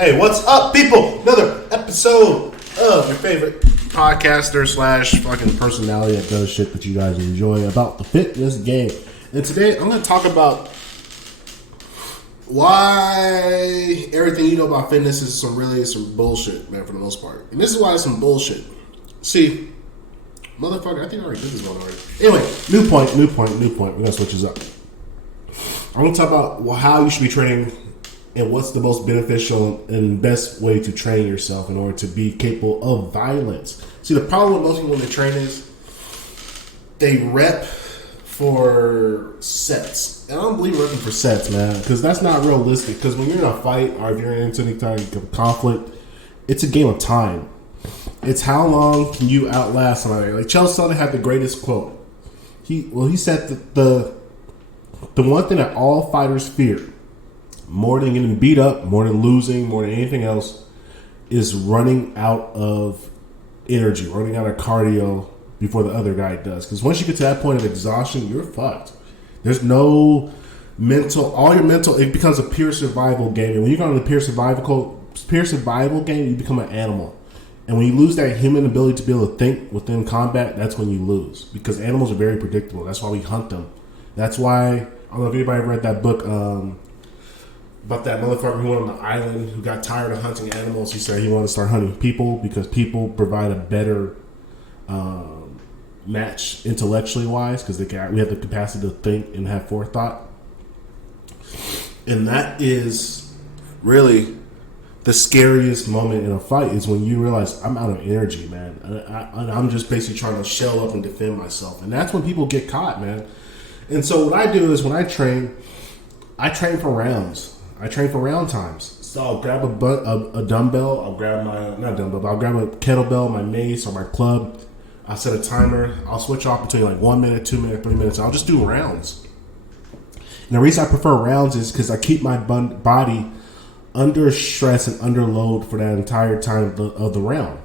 Hey, what's up, people? Another episode of your favorite podcaster slash fucking personality that does shit that you guys enjoy about the fitness game. And today I'm going to talk about why everything you know about fitness is some bullshit, man, for the most part. And this is why it's some bullshit. See, motherfucker, I think I already did this one already. Anyway, new point. We're going to switch this up. I'm going to talk about how you should be training and what's the most beneficial and best way to train yourself in order to be capable of violence. See, the problem with most people when they train is they rep for sets. And I don't believe repping for sets, man, because that's not realistic. Because when you're in a fight or if you're into any kind of conflict, it's a game of time. It's how long can you outlast somebody. Like Chael Sonnen had the greatest quote. He said that the one thing that all fighters fear, more than getting beat up, more than losing, more than anything else, is running out of energy, running out of cardio before the other guy does. Because once you get to that point of exhaustion, you're fucked. There's no all your mental, it becomes a pure survival game. And when you go into the pure survival game, you become an animal. And when you lose that human ability to be able to think within combat, that's when you lose. Because animals are very predictable. That's why we hunt them. That's why, I don't know if anybody read that book, about that motherfucker who went on the island who got tired of hunting animals. He said he wanted to start hunting people because people provide a better match intellectually wise because we have the capacity to think and have forethought. And that is really the scariest moment in a fight is when you realize I'm out of energy, man. And I'm just basically trying to shell up and defend myself. And that's when people get caught, man. And so what I do is when I train for rounds. I train for round times. So I'll grab a dumbbell. I'll grab I'll grab a kettlebell, my mace, or my club. I'll set a timer. I'll switch off between like 1 minute, 2 minutes, 3 minutes. I'll just do rounds. And the reason I prefer rounds is because I keep my body under stress and under load for that entire time of the round.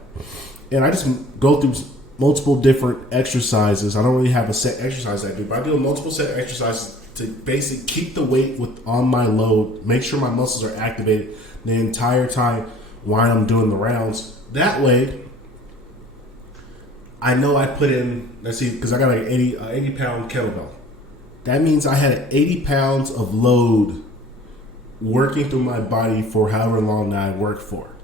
And I just go through multiple different exercises. I don't really have a set exercise I do, but I do multiple set exercises to basically keep the weight on my load, make sure my muscles are activated the entire time while I'm doing the rounds. That way, I know I put in, let's see, because I got like an 80 pound kettlebell. That means I had 80 pounds of load working through my body for however long that I work for.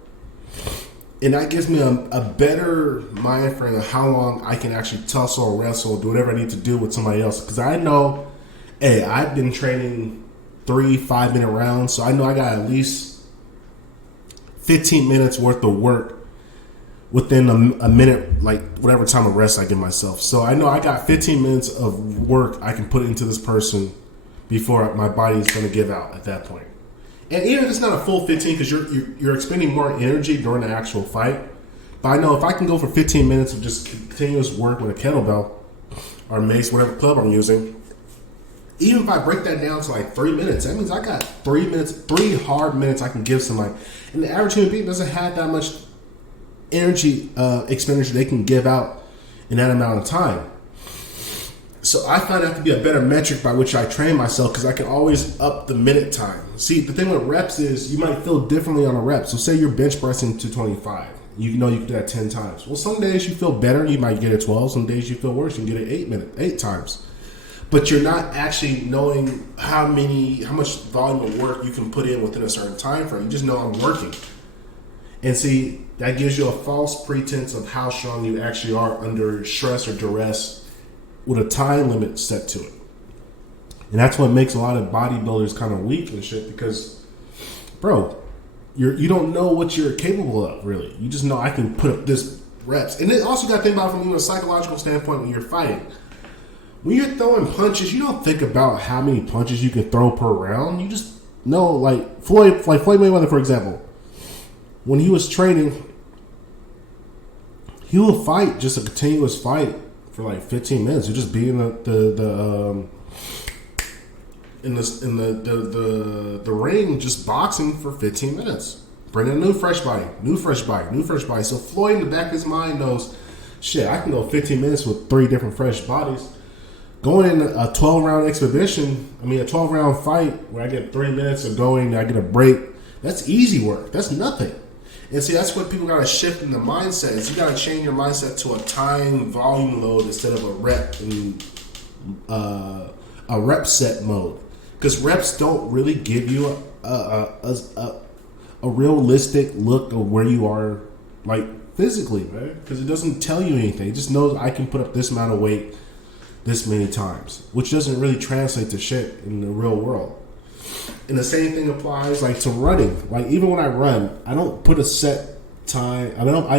And that gives me a better mind frame of how long I can actually tussle, wrestle, do whatever I need to do with somebody else. Because I know, hey, I've been training 3 5-minute rounds, so I know I got at least 15 minutes worth of work within a minute, like whatever time of rest I give myself. So I know I got 15 minutes of work I can put into this person before my body is going to give out at that point. And even if it's not a full 15, because you're expending more energy during the actual fight. But I know if I can go for 15 minutes of just continuous work with a kettlebell or mace, whatever club I'm using, even if I break that down to like 3 minutes, that means I got 3 hard minutes I can give somebody. And the average human being doesn't have that much energy expenditure they can give out in that amount of time. So I find that to be a better metric by which I train myself because I can always up the minute time. See, the thing with reps is you might feel differently on a rep. So say you're bench pressing 225. You know you can do that 10 times. Well, some days you feel better, you might get it 12. Some days you feel worse, you can get it 8 times. But you're not actually knowing how much volume of work you can put in within a certain time frame. You just know I'm working. And see, that gives you a false pretense of how strong you actually are under stress or duress with a time limit set to it. And that's what makes a lot of bodybuilders kind of weak and shit because, bro, you don't know what you're capable of, really. You just know I can put up this reps. And then also got to think about it from a psychological standpoint when you're fighting. When you're throwing punches, you don't think about how many punches you can throw per round. You just know, like Floyd Mayweather, for example. When he was training, he will fight just a continuous fight for like 15 minutes. He'll just be in the ring, just boxing for 15 minutes. Bring in a new fresh body. So Floyd in the back of his mind knows, shit, I can go 15 minutes with 3 different fresh bodies. Going in a 12-round exhibition, a 12-round fight where I get 3 minutes of going, I get a break, That's easy work. That's nothing. And see, that's what people got to shift in the mindset. Is you got to change your mindset to a time volume load instead of a rep set mode. Because reps don't really give you a realistic look of where you are, like physically, right? Because it doesn't tell you anything. It just knows I can put up this amount of weight this many times, which doesn't really translate to shit in the real world. And the same thing applies like to running. Like even when I run, I don't put a set time. I don't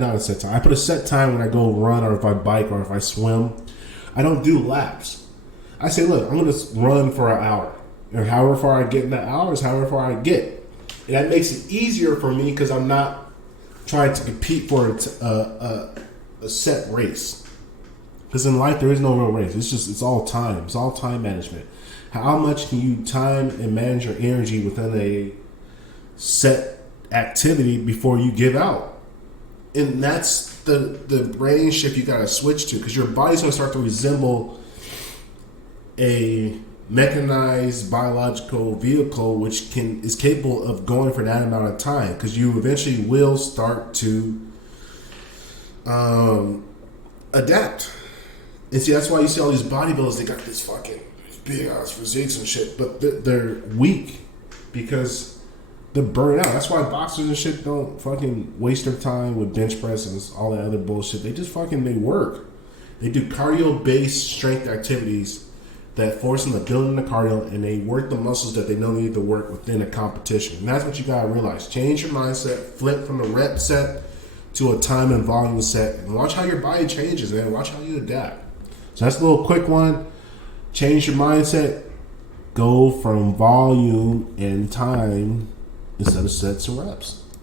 not a set time. I put a set time when I go run or if I bike or if I swim. I don't do laps. I say, look, I'm going to run for an hour. And however far I get in that hour is however far I get. And that makes it easier for me because I'm not trying to compete for a set race. Because in life, there is no real race. It's all time. It's all time management. How much can you time and manage your energy within a set activity before you give out? And that's the brain shift you got to switch to, because your body's going to start to resemble a mechanized biological vehicle which is capable of going for that amount of time, because you eventually will start to adapt. And see, that's why you see all these bodybuilders, they got this fucking big ass physiques and shit, but they're weak because they're burnt out. That's why boxers and shit don't fucking waste their time with bench press and all that other bullshit. They just fucking, they work. They do cardio based strength activities that force them to build in the cardio, and they work the muscles that they know they need to work within a competition. And that's what you gotta realize. Change your mindset, flip from a rep set to a time and volume set, and watch how your body changes, man. Watch how you adapt. So that's a little quick one. Change your mindset. Go from volume and time instead of sets and reps.